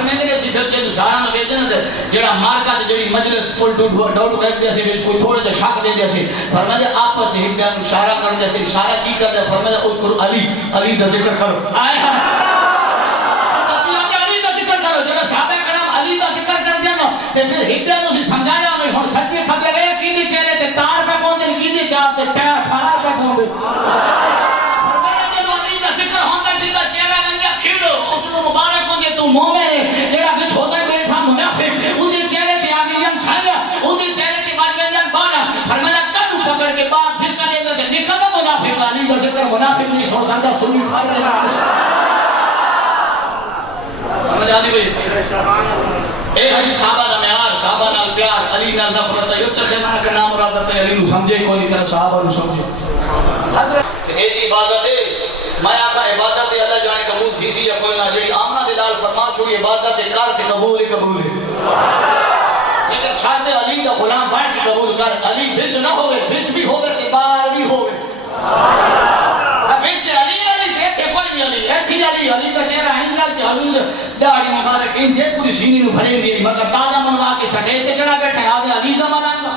فرمیندے نے سی پھر جے سارا نو ویچن تے جڑا مارکا تے جڑی مجلس پل ڈاؤٹ بیٹھ دے سی کوئی تھوڑے تے شک دے سی فرمایا آپس ہی ایک اشارہ کر دے سی اشارہ کی کردا فرمایا اذکر علی علی دا ذکر کرو آئے علی دا ذکر کرو جڑا صحابہ کرام علی دا ذکر کر دے نا تے پھر ایک نو سی سمجھایا میں ہن سچے کھبے وے کیندے چہرے تے تار پہ پوندے کیندے چار تے ٹھڑا کھڑا پہ پوندے مبارک ہوں گے تو مومن ہے جڑا وچ ہوتا بیٹھا منافق اودے چہرے تے آگے یم چھایا اودے چہرے تے ماجے یم بانا فرمایا کدو پکڑ کے باہر پھر کدے تے نکل منافق علی کا ذکر منافق نہیں سن سکتا سنی پھڑ لینا سمجھ آنی بھئی اے حدیث صحابہ دا معیار صحابہ نال پیار علی نال نفرت ہے یوچ سے نہ کہ نام مراد ہے علی نو سمجھے کوئی کر صحابہ نو سمجھے حضرت اے عبادت ہے میں آقا عبادت اللہ جانے قبول تھی سی یا کوئی نہ جڑی آمنہ دلال فرما چھوڑی عبادت کر کے قبول ہے لیکن شرط علی کا غلام بن کے قبول کر علی بچ نہ ہوئے بچ بھی ہوئے کہ باہر بھی ہوئے بچ علی علی دیکھے کوئی نہیں علی ایسی علی علی کا چہرہ ہنگل کے حضور داڑھی مبارک ان جے پوری سینی نو بھرے دی مگر تازہ منوا کے سٹے تے چڑھا بیٹھے آدھے علی کا ملانگا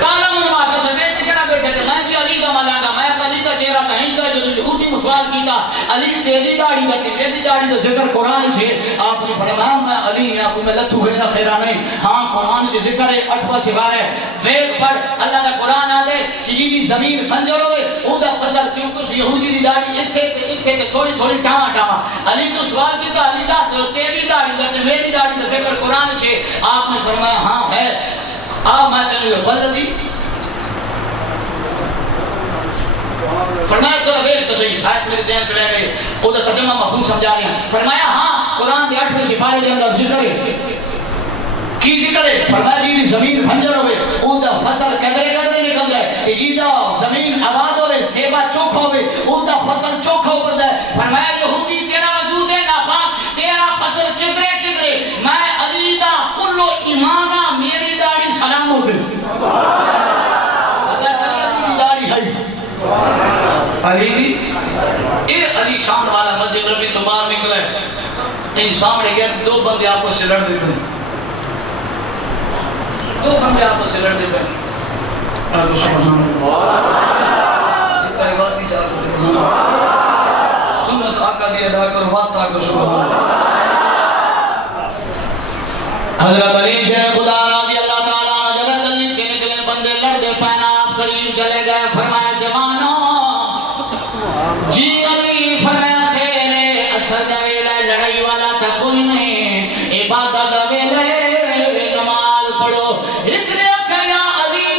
تازہ منوا کے سٹے تے چڑھا بیٹھے تے میں علی کا ملانگا میں علی کا چہرہ کہیں کا جو یہودی مسوال کیتا علی تیری داڑھی کا تیری داڑھی کا ذکر قرآن چھے آپ نے فرمایا میں علی ہیں آپ میں لتھو ہے نہ خیرہ نہیں ہاں قرآن کے ذکر ہے 8واں سوار ہے ویگ پر اللہ کا قرآن آدھے کہ جی زمین خنجر ہوئے او دا فصل کیوں کچھ یہودی دی داڑھی اتھے تے تھوڑی تھوڑی ٹاما ٹاما علی کو سوال کیتا علی دا تیری داڑھی کا میری داڑھی کا ذکر قرآن چھے آپ نے فرمایا ہاں ہے میں تینوں غلطی فرمایا چلو ویس تو صحیح آیت میرے ذہن پہ رہ گئے وہ تو ترجمہ مفہوم سمجھا رہے ہیں فرمایا ہاں قرآن کے 8ویں سپارے کے اندر ذکر ہے کی ذکر ہے فرمایا جی زمین بھنجر ہوئے وہ دا فصل قدرے نکل جائے کہ جی دا زمین آباد ہوئے سیبا چوکھ ہوئے وہ دا فصل چوکھ ہو پڑتا ہے فرمایا یہودی تیرا وجود ہے ناپاک تیرا فصل چدرے چدرے میں علی دا کلو ایمانہ میری داڑھی سلام ہو گئی علی اے علی شان والا مسجد نبی تو باہر نکلا ہے ان سامنے گئے دو بندے آپس سے لڑ دیتے ہیں دو بندے آپس سے لڑ دیتے ہیں سنت آقا دی ادا کرو وقت آقا سبحان حضرت علی شیخ خدا رضی اللہ تعالیٰ جب علی چلے بندے لڑ دے پہنا آپ قریب چلے گئے فرمایا جوانوں جی علی فرمایا خیرے اثر دویلہ لڑائی والا تھا کوئی نہیں عبادت دویلہ نماز پڑھو ذکر اکھا یا علی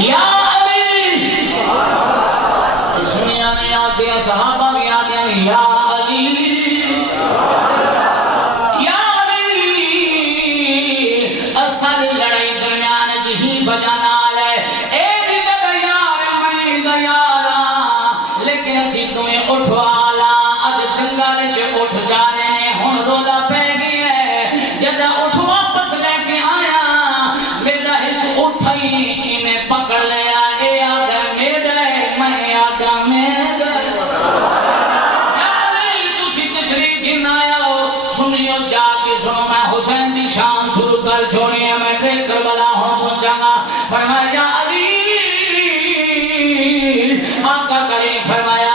یا علی سنیا نہیں آتے ہیں صحابہ بھی آتے ہیں یا علی یا علی اثر لڑائی درمیان جہی بجانا اٹھوالا اب جنگل سے اٹھ جانے نے ہن رولا پہ گئی ہے جدا اٹھ واپس لے کے آیا میرا ہل اٹھائی انہیں پکڑ لیا اے آدھا میرا میں آدھا میرا یاری تسی تشریف دن آیا ہو سنیو جا کے سنو میں حسین دی شان شروع کر چھوڑی ہے میں پھر کربلا ہوں پہنچا گا فرمایا علی آقا کریم فرمایا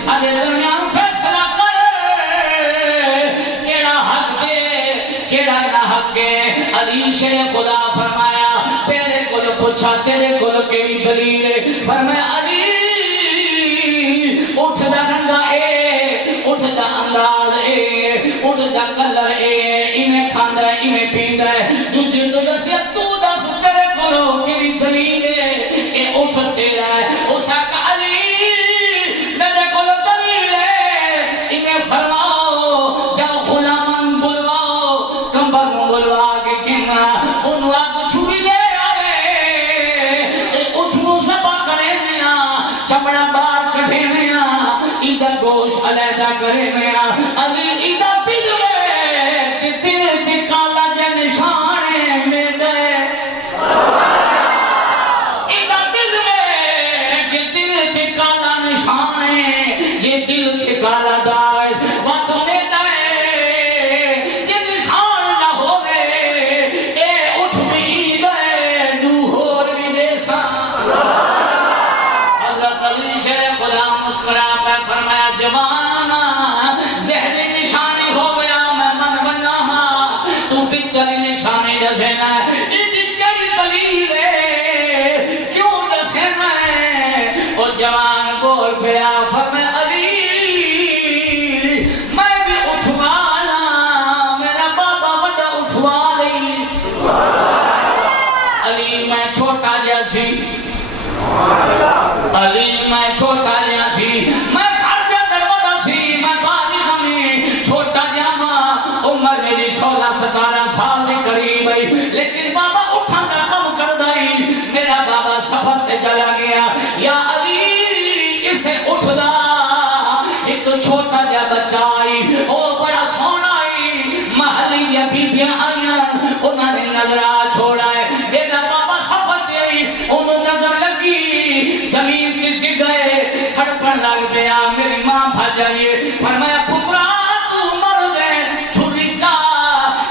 سارے درمیان فیصلہ کر کیڑا حق دے کیڑا نہ حق ہے علی شیر خدا فرمایا تیرے کول پوچھا تیرے کول کیڑی دلیل ہے فرمایا علی اٹھ دا رنگا اے اٹھ دا انداز اے اٹھ دا کلر اے ایویں کھاندا ہے ایویں پیندا ہے دوجے تو دسیا تو دس تیرے کول کیڑی دلیل ہے اے اٹھ تیرا ہے اس فرماؤ جاؤ غلامان بلواؤ کمبل بلوا کے کہنا ان وقت چھوڑی لے آئے اٹھنو سبا کرے دیا چمڑا بار کٹھے دیا ادھر گوشت کرے نیا علی ایدہ دل میں دل کے کالا جن نشانے میں دے ایدہ دل میں دل کے کالا نشانے یہ دل کے کالا دائز وقت میں دے یہ نشان نہ ہو دے اے اٹھ بھی دے دو ہو بھی دے سا حضرت علی شیر غلام مسکرا پہ فرمایا جوانا زہری نشانی ہو گیا میں من بنا تو بچری نشانی دسینا کئی دلیل کیوں دسینا اور جوان بول پیا فرمایا علی میں بھی اٹھوانا میرا بابا بڑا اٹھوا لئی علی میں چھوٹا جیسی علی میں چھوٹا جیسی میں گھر کے دروازہ سی میں بازی ہمیں چھوٹا جاما عمر میری 16-17 سال کے قریب ہے لیکن بابا اٹھا کا کم کر دائی میرا بابا سفر پہ چلا گیا یا علی اسے اٹھ دا ایک چھوٹا جا بچہ آئی او بڑا سونا آئی محلی یا بیبیاں آئیاں انہوں نے نظرہ چھوڑا ہے میرا بابا سفر پہ آئی انہوں نظر لگی زمین کی گر گئے کھڑپن لگ گیا میری ماں بھجائیے فرمایا پترا تو مر گئے چھری چا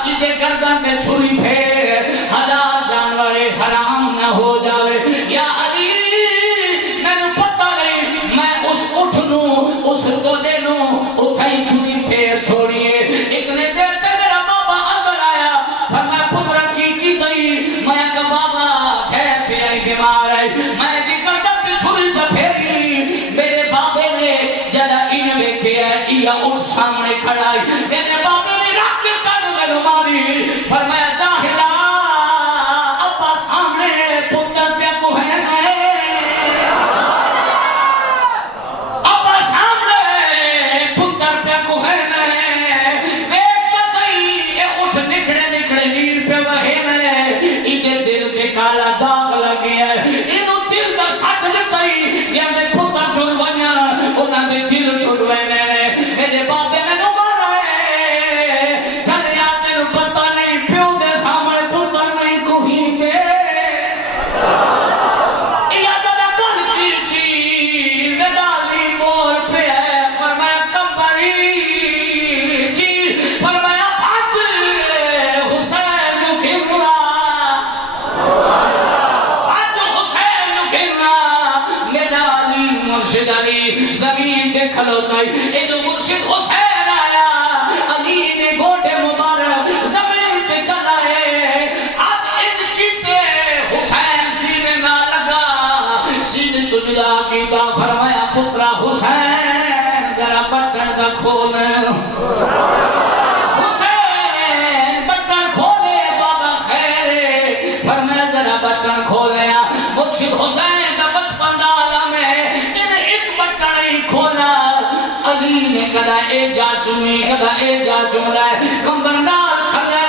جسے گردن میں چھری پھیر ہزار جانور حرام نہ ہو جاوے یا علی میں نے پتہ نہیں میں اس اٹھنوں اس کو دینوں اٹھائی چھری پھیر چھوڑیے اتنے دیر تک میرا بابا اندر آیا فرمایا پترا کی گئی میں کہ بابا پھیر پھر بیمار ہے میں بھی گردن میں چھری سے پھیری میرے بابے نے جدا ان میں کیا یا اٹھ سامنے کھڑائی میرے بابے نے رکھ کے کر ماری فرمایا جاہلا ابا سامنے پتر پہ کو ہے ابا سامنے پتر پہ کو ہے ایک بتائی یہ اٹھ نکڑے نکڑے نیل پہ وہے انہیں دل کے کالا داغ لگے ہیں انہوں دل کا ساتھ لگائی یا میں پتر چھوڑ بنیا انہوں نے دل چھوڑ بنے میرے بابے میں نمار آئے چلے آتے نو پتہ نہیں پیو دے سامنے پتر نہیں کوئی دے یا جدا کل چیزی ندالی بول پہ ہے فرمایا کمبری جی فرمایا آج حسین گھرنا آج حسین گھرنا ندالی مرشد علی زمین کے کھلوتائی اے جو مرشد حسین آیا علی نے گوٹے مبارک زمین پہ چلائے آج ان کتے حسین سینے نہ لگا سینے تجھا کیتا فرمایا پترا حسین ذرا بٹن کا کھولے حسین بٹن کھولے بابا خیرے فرمایا ذرا بٹن کھولے مرشد حسین کا بچپن عالم ہے انہیں ایک بٹن نہیں کھولا علی نے کہا اے جا چمی کہا اے جا چملا کمبرنال کھلے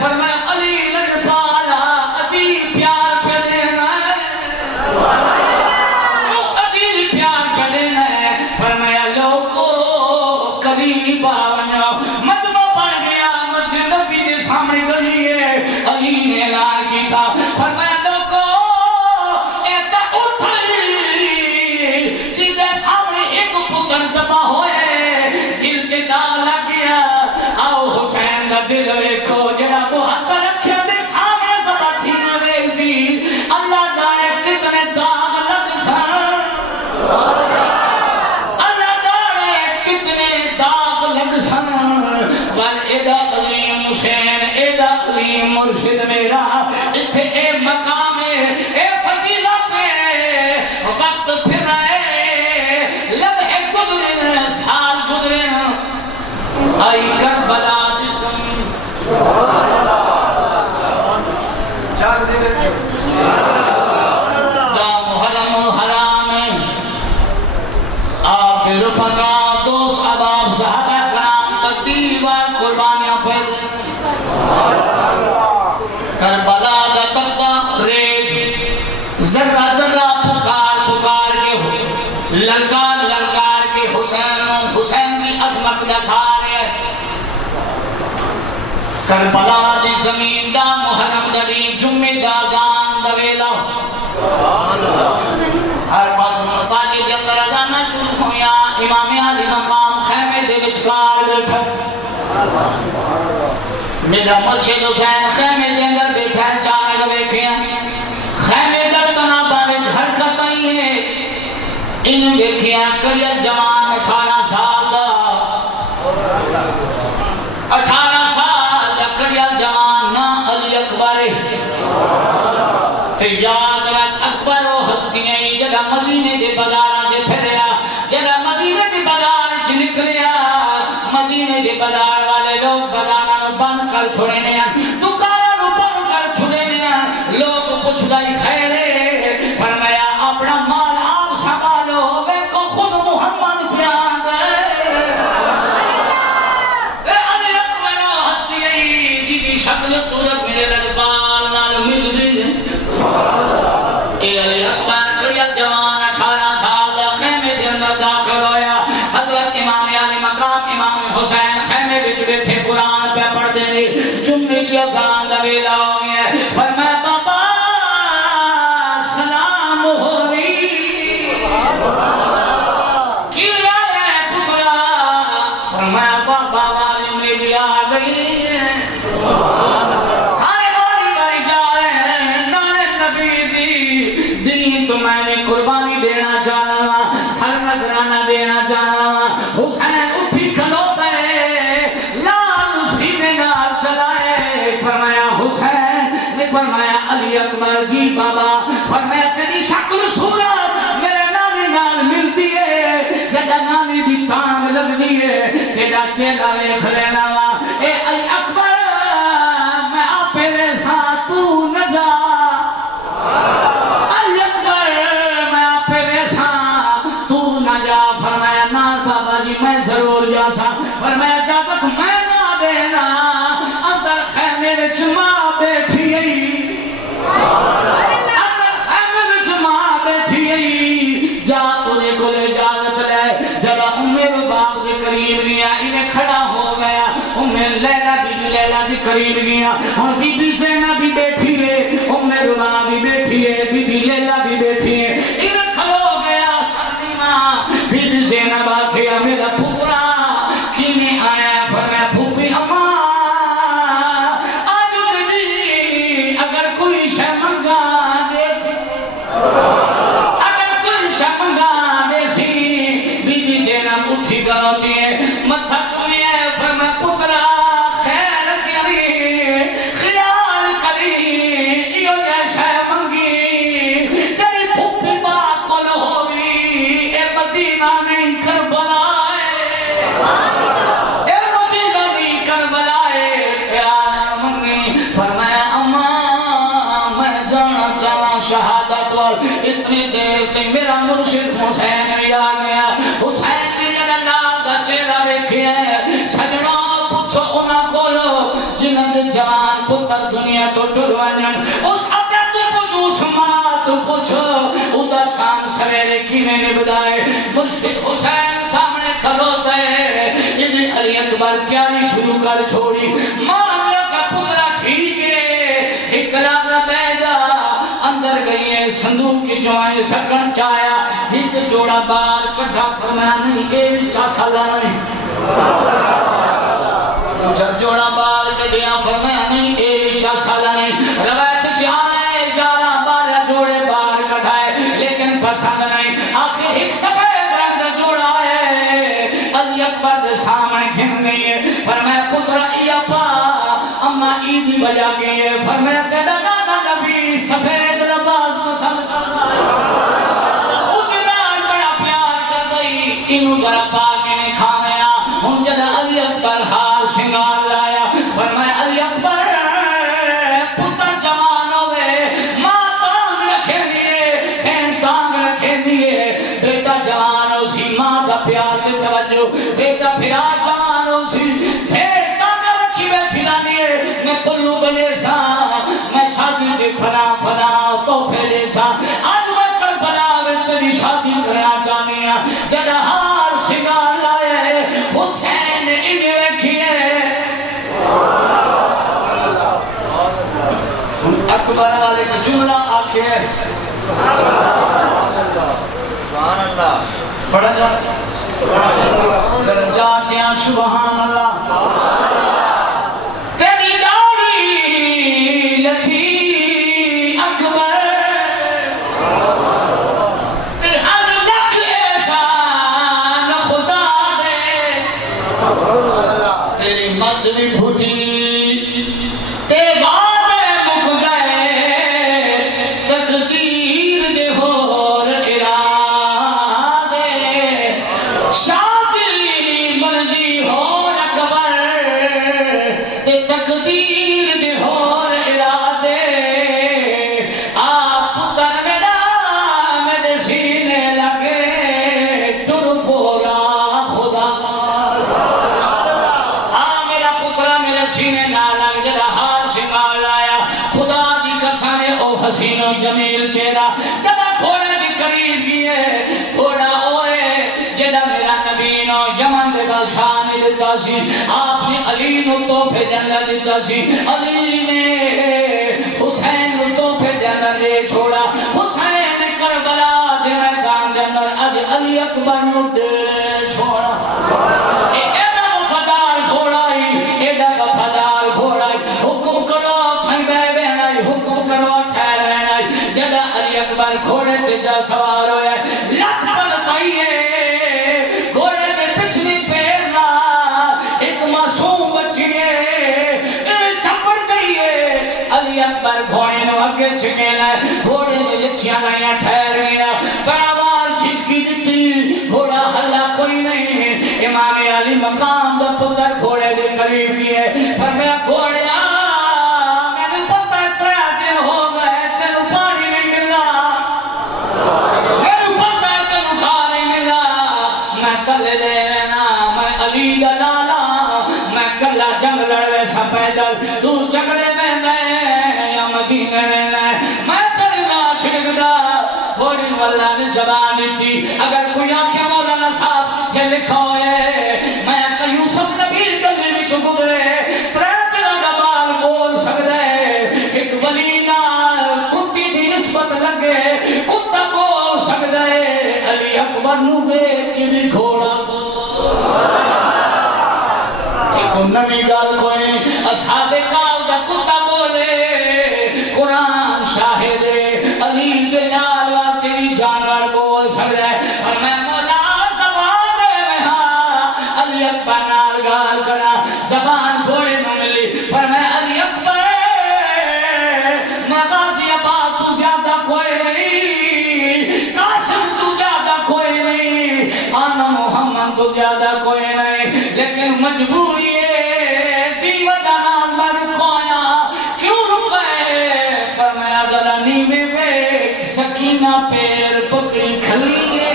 فرمایا علی لگ پالا عجیب پیار پہ دینا ہے عجیب پیار پہ دینا ہے فرمایا لوگو قریب آونا مدبہ بڑھ گیا مسجد نبی کے سامنے گلی ہے علی نے اعلان کی تھا فرمایا لوگو ایتا اٹھائی سیدھے سامنے ایک پتر زبا ہوئے دل کے داغ لگ گیا آؤ حسین کا دل ویکھو جڑا بہت رکھے دے سامنے زبا تھینے ویسی اللہ جانے کتنے داغ لگ سن اللہ جانے کتنے داغ لگ سن بل ایدہ عظیم حسین ایدہ عظیم مرشد میرا اتھے اے مقام اے فضیلت وقت پھر آئے لمحے گزرے سال گزرے آئی کربلا جسم دام حرم حرام آپ کے رفقا دوست احباب صحابہ کرام تقدیر و قربانیاں پر کربلا دا تختہ ریت ذرہ ذرہ پکار پکار کے للکار للکار کے حسین کی عظمت محرم دا سارے کربلا دی زمین دا محرم دا دی جمعے دا جان دا ویلا ہر پاس مساجد کے اندر اذان شروع ہویا امام علی مقام خیمے دے وچکار بیٹھا میرا مرشد حسین خیمے دے اندر بیٹھا چاہے ویکھیا خیمے دا تنابا وچ حرکت آئی ہے ان ویکھیا کڑیا جوان 18 سال دا 18 سال دا کڑیا جوان نا علی اکبر تے یاد رکھ اکبر و ہستیاں جڑا مدینے دے بازار دے پھریا جڑا مدینے دے بازار وچ نکلیا مدینے دے بازار والے لوگ بازاراں نوں بند کر چھوڑے نے دکاناں نوں بند کر چھوڑے نے لوگ پوچھدا ہی خیر ہے فرمایا اپنا مال آپ سنبھالو ویکھو خود محمد پیار اے علی اکبر و ہستیاں جی دی شکل صورت میرے رجبان نال مل گئی علی اکبر کڑیا جوان 18 سال خیمے دے اندر داخل ہویا حضرت امام علی مقام امام حسین خیمے وچ بیٹھے قرآن پہ پڑھتے نے جمعے کی اذان دا ویلا ہو گیا فرمایا بابا سلام ہو رہی کیوں آ رہا ہے پترا فرمایا بابا والی میری آ گئی میں نے قربانی دینا چاہنا سر نظرانہ دینا چاہنا حسین اٹھی کھلوتا ہے لال سینے نال چلائے فرمایا حسین نے فرمایا علی اکبر جی بابا فرمایا تیری شکل صورت میرے نانے نال ملتی ہے جدا نانے دی ٹانگ لگنی ہے تیرا چہرہ ویکھ لینا وا اے علی اکبر میں آپے ساتھ تو نہ جا فرمایا نا بابا جی میں ضرور جا سا فرمایا جب تک میں نہ دینا اندر خیمے وچ ماں بیٹھی اندر خیمے وچ ماں بیٹھی جا اودے کولے اجازت لے جب میرے باپ دے قریب گیا انہیں کھڑا ہو گیا لیلا دی قریب گیا ہن بی بی زینب بھی بیٹھی ہے میرے باپ بھی بیٹھی ہے بی بی لیلا بھی بیٹھی ہے انہیں کھلو گیا پھر زینب آکھیا میرا پھوپڑا کیویں آیا فرمایا پھوپھی اماں آج دی اگر کوئی شے منگا دے اگر کوئی شے منگا دے سی بی بی زینب اٹھی کروتی ہے متھا چومیا فرمایا پترا خیر کری خیال کری ایو جے شے منگی تیری پھوپھی بات کول ہوئی اے مدینہ نہیں کربلا اے مدینہ نہیں کربلا خیال منگی فرمایا اماں میں جانا چاہا شہادت وال اتنی دیر سے میرا مرشد حسین بھی آ گیا حسین نے جڑا نال دا چہرہ ویکھیا سجنا پوچھو انہاں کولو جنہاں دے جوان پتر دنیا تو ٹر ونجن اس اتے تو پوچھو سماعت پوچھو ادا شان سویرے کیویں نبدائے مرشد حسین سامنے کھلوتا ہے انہیں علی اکبر پیاری شروع کر چھوڑی مانیا کا پترا ٹھیک ہے اقرار بیجا اندر گئی ہے صندوق کی جوائیں ڈھکن چایا ایک جوڑا بار کٹھا فرمایا نہیں اے سالا نہیں جب جوڑا بار کٹیا فرمایا نہیں اے سالا نہیں روایت جہاں ہے 11 12 جوڑے بار کٹھائے لیکن پسند نہیں آخر ایک سفید رنگ جوڑا ہے علی اکبر کے سامنے گھن گئی ہے فرمایا پترا یا پا اما عید بجا گئے فرمایا تیرا نانا نبی سفید لباس پسند کرتا ہے بڑا پیار کر گئی انہوں ذرا پا کے کھایا ہوں جدا علی اکبر حال شنگار لایا فرمایا علی اکبر پتر جوان ہوئے ماں تانگ رکھے دیئے بہن تانگ رکھے دیئے بیٹا جوان ہو سی ماں کا پیار کے توجہ بیٹا پھرا جوان ہو سی پھر تانگ رکھی بیٹھی نہ دیئے میں پلو بلے سا میں شادی دے پھنا پھنا توفے دے سا آج میں کربلا میں تیری شادی کرنا چاہنی جڑا ہار شنگار لائے حسین جو رکھیے اکبر والے کا جملہ آخر بڑا جاتے ہیں سبحان اللہ تیری داڑھی لکھی اکبر ہر لکھ احسان خدا دے تیری مذہبی بھوٹی جمیل چہرہ جب گھوڑے بھی قریب گئے گھوڑا ہوئے جدا میرا نبی نو یمن دے بادشاہ نے دیتا سی آپ نے علی نو تحفے جنت دیتا سی علی نے حسین نو تحفے جنت دے چھوڑا حسین نے کربلا دے میدان جنت اج علی اکبر نو دے چھوڑا ایڈا وفادار گھوڑا ہی ایڈا وفادار گھوڑا ہی حکم کرو تھئی بے بہنا حکم کرو جدا علی اکبر گھوڑے پہ جا سوار ہوئے لکھ بن پائیے گھوڑے پہ پچھلی پیرنا ایک معصوم بچیے تھپڑ گئیے علی اکبر گھوڑے نو اگے چکینا گھوڑے نے لچیاں لائیاں ٹھہر گیا بڑا بال کھچکی دیتی گھوڑا ہلا کوئی نہیں امام علی مقام دا پتر گھوڑے دے قریب کیے پر میں گھوڑے تو جھگڑے میں یا مدینے میں تیری لا چھڑکدا تھوڑی واللہ نے زبان دیتی اگر کوئی آنکھیں مولانا صاحب یہ لکھا ہوئے میں کہ یوسف نبی گلی میں گزرے پریتنا دبال بول سکتے ایک ولی نال کتی دی نسبت لگے کتا بول سکتے علی اکبر نو دیکھ کے بھی گھوڑا نبی گل کوئی اصحاب کاؤ دا کتا بولے قرآن شاہد علی جلال تیری جانور بول سکتا ہے اور میں مولا زبان میں ہاں علی اکبر نال گال کرا زبان گھوڑے نو ملی پر میں علی اکبر میں غازی آباد تو زیادہ کوئی نہیں قاسم تو زیادہ کوئی نہیں آنا محمد تو زیادہ کوئی نہیں لیکن مجبوری سکینہ پیر پکڑی کھلیے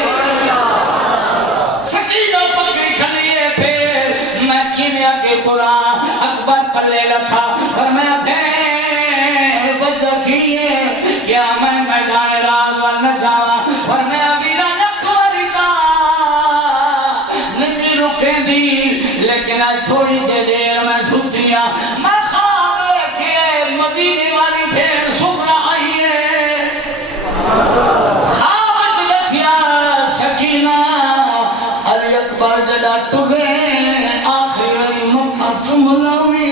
سکینہ پکڑی کھلیے پیر میں کیمیا کے قرآن اکبر پلے لکھا اور میں پیر بچہ کھلیے کیا میں میدان راز وال نہ جاوا اور میں ابیرہ نکھوری کا نہیں رکھے دی لیکن آج تھوڑی دیر میں سوچیا میں خواب رکھے مدینے والی پھر سکنا آئیے خواب لکھیا سکینہ علی اکبر جدا ٹگے آخری مقصم لوی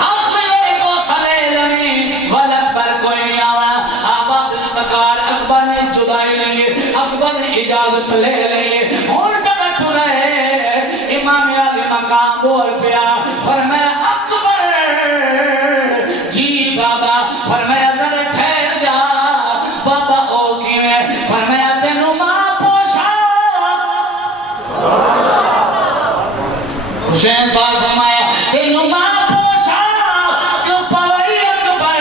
آخری موسلے لوی والاکبر کوئی آونا آباد المکار اکبر نے جدائی لیں اکبر نے اجازت لے لیں اور جگہ ٹھرے امام علی مقام بول پیا فرمایا اکبر جی بابا فرمایا ذرا ٹھہر جا بابا او کی میں فرمایا تینوں ماں پوشا حسین پاک فرمایا تینوں ماں پوشا تو پوئی اکبر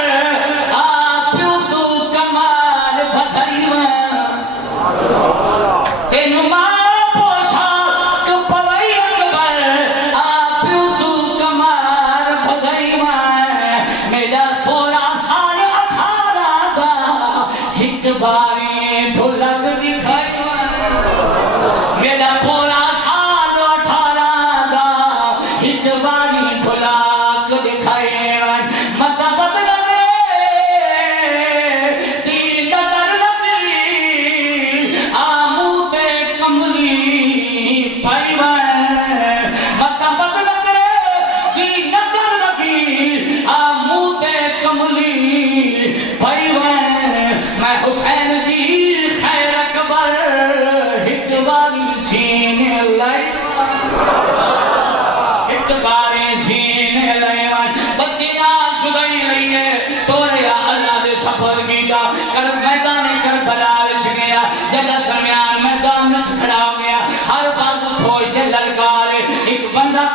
آپیو تو کمال بھتائی میں تینوں ماں پوشا تو پوئی اکبر آپیو تو کمال بھتائی میں میرا پورا سال 18 دا ایک باری ڈھولک دکھائی میرا پورا سال 18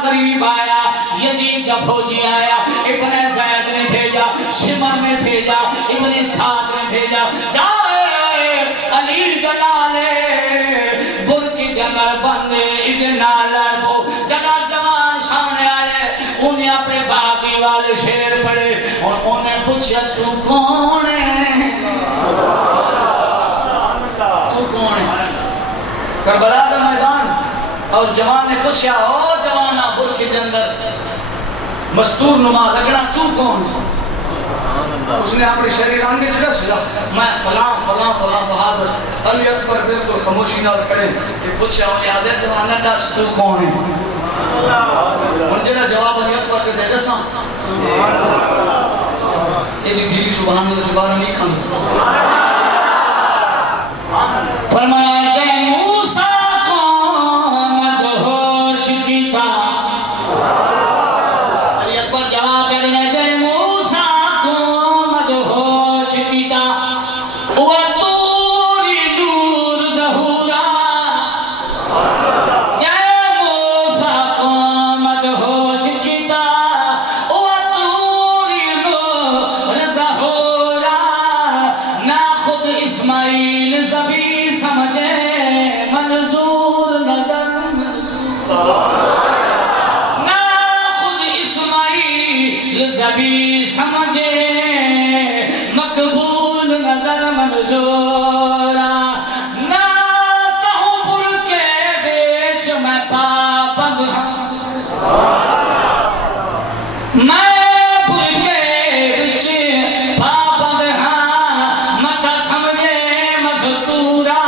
قریب آیا یزید کا فوجی آیا ابن زید نے بھیجا شمر نے بھیجا ابن سعد نے بھیجا جائے علی جلالے برکی جنگل بندے ادھر نالر کو جگہ جوان سامنے آئے انہیں اپنے باقی والے شیر پڑے اور انہیں پوچھا تو کون ہے تو کون ہے کربلا کا میدان اور جوان نے پوچھا او جوانا برکی جنگل مستور نما لگنا تو کون ہے اس نے اپنے شریر آنگے جگہ سلا میں فلاں فلاں فلاں بہادر علی اکبر بالکل خاموشی نال کرے کہ پوچھا انہیں آدھے جوانا دس تو کون ہے ان جنہ جواب علی اکبر کے دے دساں یہ بھی گھیلی سبحان اللہ سبحانہ نہیں کھانا فرمایا کہ موسیٰ کو مدہوش کیتا علی اکبر جواب دینے جائے موسیٰ کو مدہوش کیتا وَطُورِ دور ظہورا جائے موسیٰ کو مدہوش کیتا وَطُورِ دور ظہورا نہ خود اسماعیل زبی سمجھے منظور نظر نہ خود اسماعیل زبی سمجھے مقبول نظر منظورا نہ کہوں پر کے بیچ میں پابند میں پر کے بیچ پابند ہاں مت سمجھے مستورا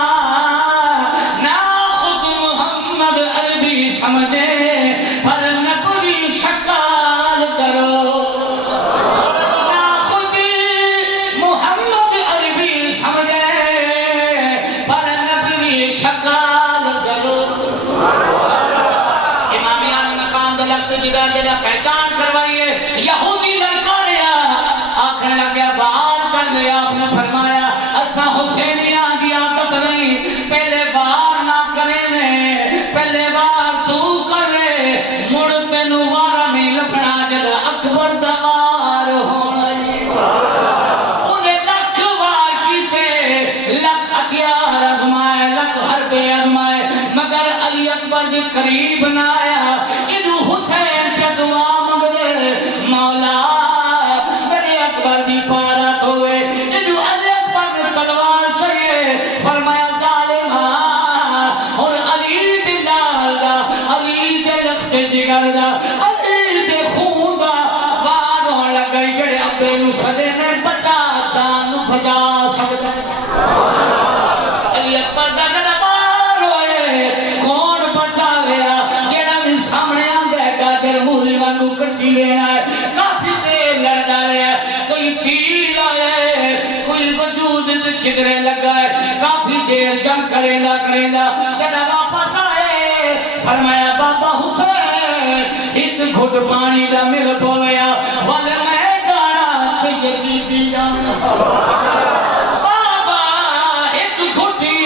نہ خود محمد عربی سمجھے پر نبوی شکال کرو نہ خود محمد عربی سمجھے پر نبوی شکال کرو امامی آل مقام دلکت جگہ جگہ پہچان کروائیے یہودی لڑکا رہا آخر لگیا باہر کر لیا آپ نے فرمایا اسا حسینیاں دی عادت نہیں پہلے بار نہ کرے پہلے بار تو کرے مڑ تینوں وارا نہیں لبنا جب اکبر دوار ہونا انہیں لکھ وار کیتے لکھ ہتھیار آزمائے لکھ حربے آزمائے مگر علی اکبر کے قریب نہ آیا ادو حسین پہ دعا منگے مولا میرے اکبر دی پارت ہوئے ادو علی اکبر کی تلوار چاہیے فرمایا ظالم اور علی دی لال دا علی دے لخت جگر دا علی دے خون دا وار ہون لگئی جڑے ابے نو سدے نے بچا جان نو بچا سکدا علی اکبر دا دربار ہوئے کون بچا گیا جڑا بھی سامنے آندا ہے گاجر مولی وانگو کٹی لینا ہے کافی دیر لڑدا رہا ہے کوئی تیر آیا ہے کوئی وجود جگرے لگا ہے کافی دیر جنگ کرینا جڑا واپس آئے فرمایا بابا حسین ایک گھٹ پانی دا مل پویا والے میں جانا تو یقین جانا بابا ایک گھٹی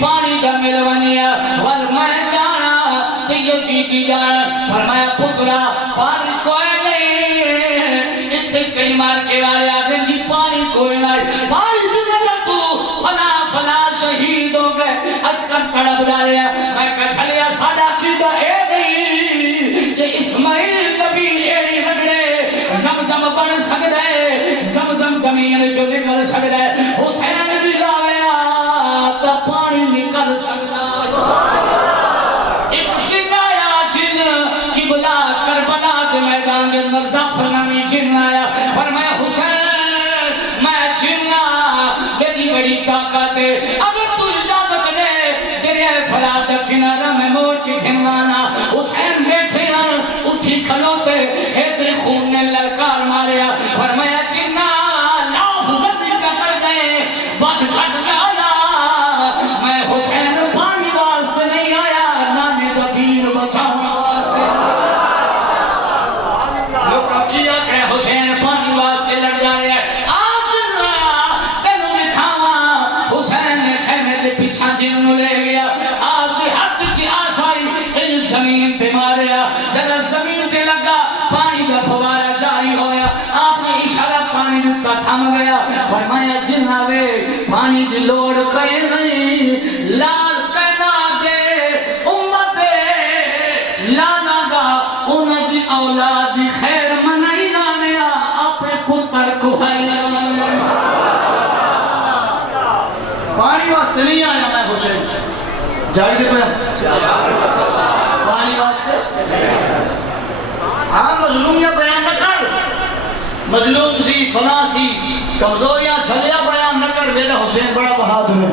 پانی دا مل ونیا وال میں جانا تو یقین جانا فرمایا پترا پانی کوئی نہیں اتنے کئی مار کے والے آدم جی پانی کوئی نہیں پانی سے تو فلا فلا شہید ہو گئے اچکر کڑپ جا رہے ہیں میں کہا چلیا ساڑا قیدہ اے نہیں کہ اسماعیل نبی ایڑی رگڑے زمزم بڑھ سکڑے زمزم زمین جو نکل سکڑے حسین بھی لاویا تا پانی نکل سکتا ایک جن آیا جن قبلہ کربلا کے میدان کے اندر ظفر نامی جن آیا فرمایا حسین میں جنہ میری بڑی طاقت ہے اگر تو اجازت دے تیرے فرات کنارہ میں موڑ کے گھنوانا حسین بیٹھے اٹھی کھلوتے تیرے خون نے للکار ماریا فرمایا جنہ لاف زدی کر گئے بد کٹ ڈالا میں حسین پانی واسطے نہیں آیا نانے دبیر بچاؤں واسطے لوگ کیا کہ حسین پانی واسطے لڑ جائے آج تینوں دکھاوا حسین نے خیمے دے پیچھا جن لے گیا آپ کی حد کی آسائی اس زمین پہ ماریا ذرا بن گیا فرمایا جنابے پانی دی لوڑ کوئی نہیں لال پیدا دے امت لانا گا انہوں دی اولاد دی خیر منائی لانے اپنے پتر کو ہے پانی واسطے نہیں آیا میں حسین جائی دے پہ پانی واسطے ہاں مظلومیاں بیان نہ کر مظلوم سی فلاں سی کمزوریاں چھلیا بیان نہ کر میرا حسین بڑا بہادر ہے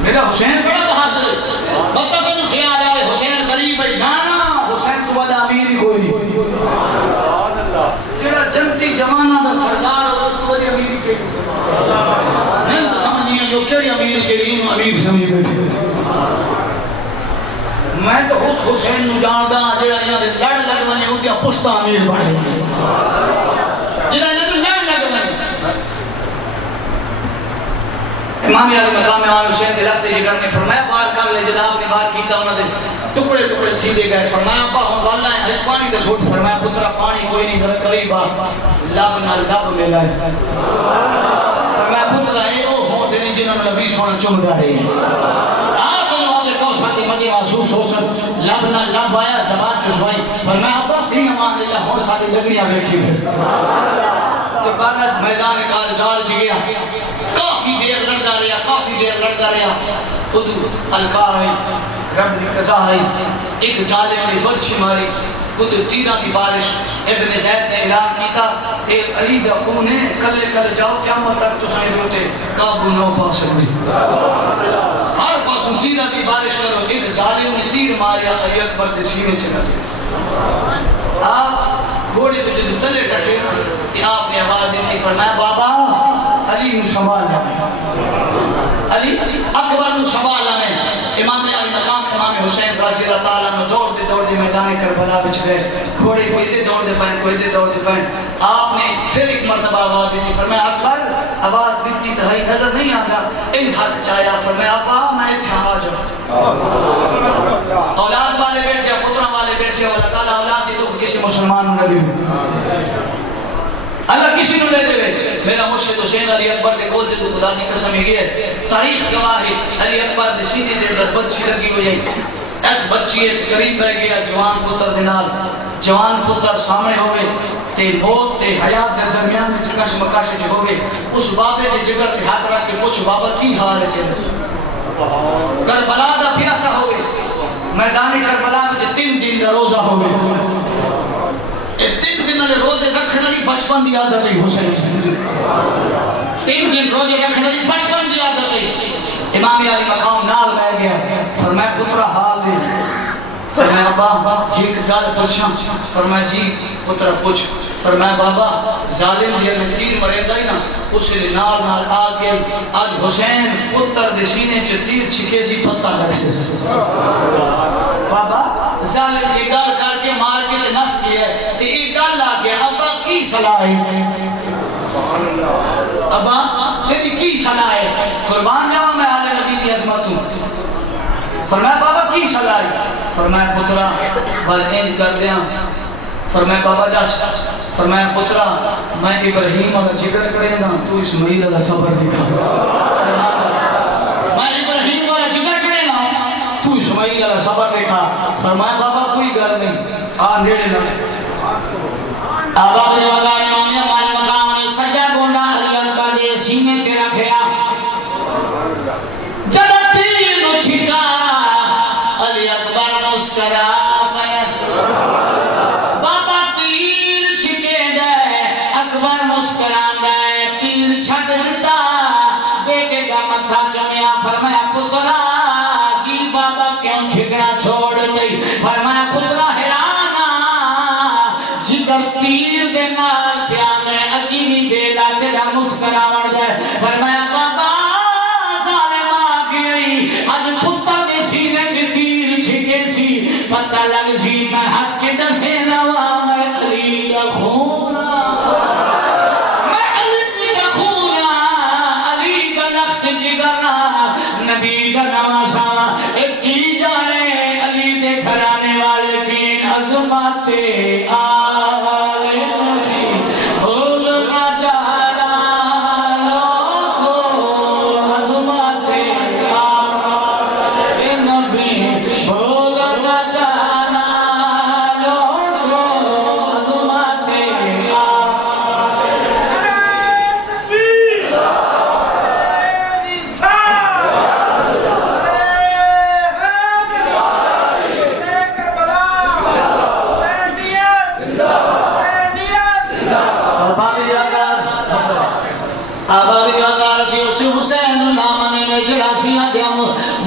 میرا حسین بڑا بہادر ہے بتا کن خیال آئے حسین غریب ہے جانا حسین تو بڑا امیر ہی کوئی جڑا جنتی جوانہ دا سردار ہو تو بڑی امیر کے نہیں تو سمجھئے جو کیڑی امیر کے لیے امیر سمجھ بیٹھے میں تو اس حسین نو جاندا جڑا انہاں دے لڑ لگ ونے او تے پشتا امیر بنے جڑا انہاں دے لڑ لگ ونے امام علی مقام امام حسین دے راستے جگر نے فرمایا بار کر لے جناب نے بار کیتا انہاں دے ٹکڑے ٹکڑے سیدھے گئے فرمایا ابا ہن والا ہے پانی دے گھٹ فرمایا پترا پانی کوئی نہیں ذرا قریب آ لب نال لب ملا ہے فرمایا پترا اے او ہو تے جنہاں نو نبی سونا چومدا ہے مجھے محسوس ہو سک لب نہ لب آیا زبان چسوائی پر میں ابا بھی امان اللہ ہوں ساری لگڑیاں بیٹھی ہے تو بعد میدان کارزار جی گیا کافی دیر لڑتا رہا خود الکار آئی رب نے قضا آئی ایک ظالم نے برچھی ماری خود تیرہ کی بارش ابن زید نے اعلان کیتا اے علی دا خون ہے کلے کل جاؤ قیامت تک تو سائیں روتے قابو نو پاس ہوئی ہر پاسوں تیرہ کی بارش کرو ایک ظالم نے تیر ماریا علی اکبر کے سینے چلا آپ گھوڑے سے جو تلے ٹٹے کہ آپ نے آواز دیتی فرمایا بابا علی نو سنبھال علی اکبر نو سنبھال امام علی مقام امام حسین رضی اللہ تعالیٰ عنہ دوڑ دے میدان کربلا بچ گئے گھوڑے کوئی دے دوڑ دے پائیں آپ نے پھر ایک مرتبہ آواز دی فرمایا اکبر آواز دیتی تو ہی نظر نہیں آتا ان ہاتھ چایا فرمایا ابا میں اتھا آ جاؤں اولاد والے بیٹھے پترہ والے بیٹھے اللہ تعالیٰ اولاد دی تو کسی مسلمان نبی اللہ کسی نے لے دے میرا مرشد حسین علی اکبر کے کول دے تو خدا کی قسم یہ ہے تاریخ گواہ ہے علی اکبر دے سینے دے اندر بچی لگی ہوئی ہے ایک بچی ایک قریب رہ گیا جوان پتر دے نال جوان پتر سامنے ہوئے تے موت تے حیات دے درمیان میں چکش مکاش جو ہوئے اس بابے دے جگر تے ہاتھ رکھ کے پوچھ بابا کی حال ہے کربلا دا پیاسا ہوئے میدان کربلا میں 3 دن دا روزہ ہوئے 3 دن والے روزے رکھنے کی بچپن کی عادت ہے حسین 3 دن روزے رکھنے کی بچپن کی عادت ہے امام علی مقام نال بیٹھ گیا فرمایا پترا حال دے فرمایا ابا ایک گل پوچھاں فرمایا جی پترا پوچھ فرمایا بابا ظالم جے میں تیر مریندا ہی نا اس نے نال آ کے اج حسین پتر دے سینے چ تیر چھکے سی پتہ لگ سے بابا ظالم کی گل کر کے مار کے نس گیا تے یہ گل آ کے ابا کی صلاح ہے ابا تیری کی صلاح ہے قربان جاواں میں آل نبی کی عظمت ہوں فرمایا بابا کی صلاح ہے فرمایا پترا بل انج کر دیاں فرمایا بابا دس فرمایا پترا میں ابراہیم والا ذکر کرے نا تو اسماعیل والا صبر دکھا میں ابراہیم والا ذکر کرے نا تو اسماعیل والا صبر دکھا فرمایا بابا کوئی گل نہیں آ نیڑے نہ آباد والا امام مال مقام نے سجا گونا علی اکبر دے سینے تے رکھیا جب تیر نو چھکا علی اکبر مسکرا پیا بابا تیر چھکے گئے اکبر مسکراندا ہے تیر چھٹ دتا بیٹے دا متھا چمیا فرمایا پترا جی بابا کیوں چھکنا چھوڑ گئی فرمایا پترا تیر دے نال پیا میں اچھی نہیں دے لا تیرا مسکراون دے فرمایا بابا ظالم آ گئی اج پتر دے سینے چ تیر چھکے سی پتہ لگ سی میں ہنس کے دسے لوا میں علی دا خون میں علی دا خون علی دا لخت جگر نبی دا نواسا ایک کی جانے علی دے گھرانے والے کی عظمت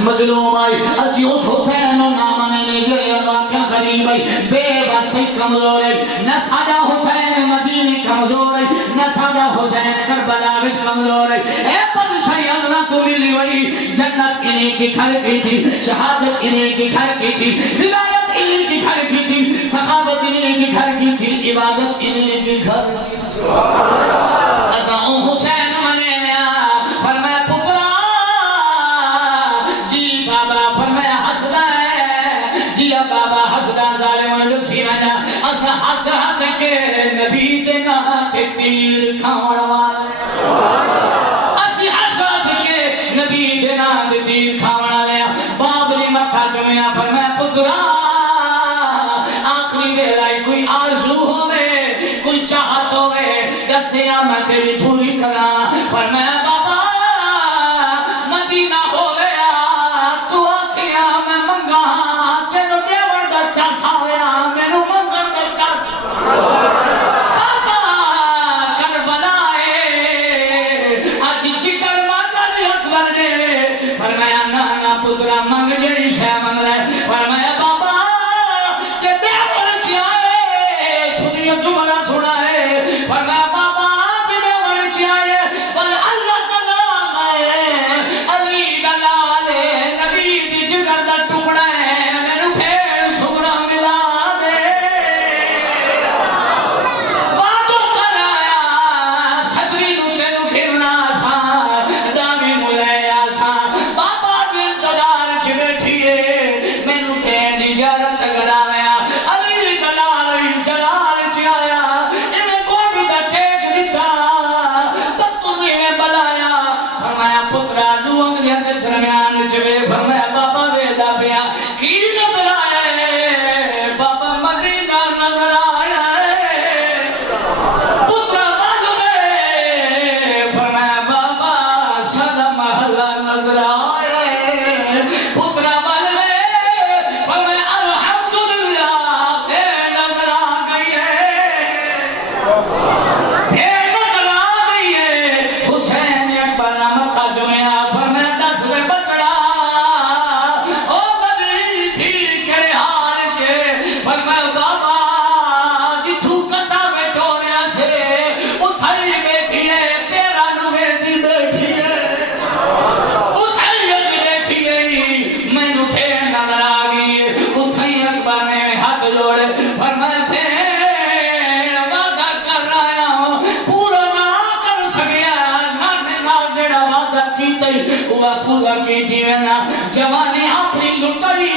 مظلوم آئی اسی اس حسین و نامنے نے جڑے واقعہ قریب آئی بے بسی کمزور ہے نہ ساڑا حسین مدینی کمزور ہے نہ ساڑا حسین کربلا وچ کمزور ہے اے پادشاہی اللہ تو ملی ہوئی جنت انہیں کی گھر کی تھی شہادت انہیں کی گھر کی تھی ولایت انہیں کی گھر کی تھی سخاوت انہیں کی گھر کی تھی عبادت انہیں کی گھر کی تھی ازاؤں حسین منے نیا فرمایا پترا جی بابا فرمایا حسدہ ہے جی بابا حسدہ ظالم لسی منا اسا حس حس کے نبی دینا کے تیر کھاؤن والے اسی حس حس کے نبی دینا کے تیر کھاؤن والے باب نے مکہ چمیا فرمایا پترا آخری بیلائی کوئی آرزو ہوئے کوئی چاہت ہوئے دسیا میں تیری پوری کرا فرمایا بابا مدینہ ہو گیا تو آخیا میں منگا تینو دیوڑ دا چاہتا ہویا مینو منگن دا چاہتا بابا کربلا آجی چکر مانگا دی اکبر نے فرمایا نا پترا منگ جڑی شے منگ رہے فرمایا بابا کہ دیوڑ کیا ہے سنیو جملہ سنا ہے فرمایا بابا کہ دیوڑ کیا ہے بل اللہ تعالیٰ میں علی دلال نبی دی جگر دا ٹکڑا ہے میرے پھر سونا ملا دے باتوں کرایا صدری دوتے نو پھرنا سا دامی ملیا سا بابا دل دلال چھ بیٹھیے میں نو تین اجارت کرایا علی دلال جلال چھ آیا انہیں کوڑی دا ٹیک دیتا تب تمہیں بلایا فرمایا پترا دو انگلیاں کے درمیان چوے فرمایا بابا ویدہ پیا کی نظر آیا ہے بابا مدینہ نظر آیا ہے پترا بل گئے فرمایا بابا سدا محلہ نظر آیا ہے پترا بل گئے فرمایا الحمدللہ اے نظر آ گئی ہے اے نظر آ گئی ہے حسین اکبر مکہ جمعہ فرمایا دس میں بچڑا او مدینی تھی کے حال کے فرمایا بابا جتھو کٹا میں ٹوریا سے اتھائی بیٹھی ہے تیرا نوے دی بیٹھی ہے اتھائی بیٹھی ہے میں نو پھر نظر آ گئی اتھائی اکبر نے ہاتھ جوڑے فرمایا پھر وعدہ کر رہا ہوں پورا نہ کر سکیا نہ جڑا وعدہ کیتا ہی وہ پورا کیتی ہے نا جوانی اپنی لٹڑی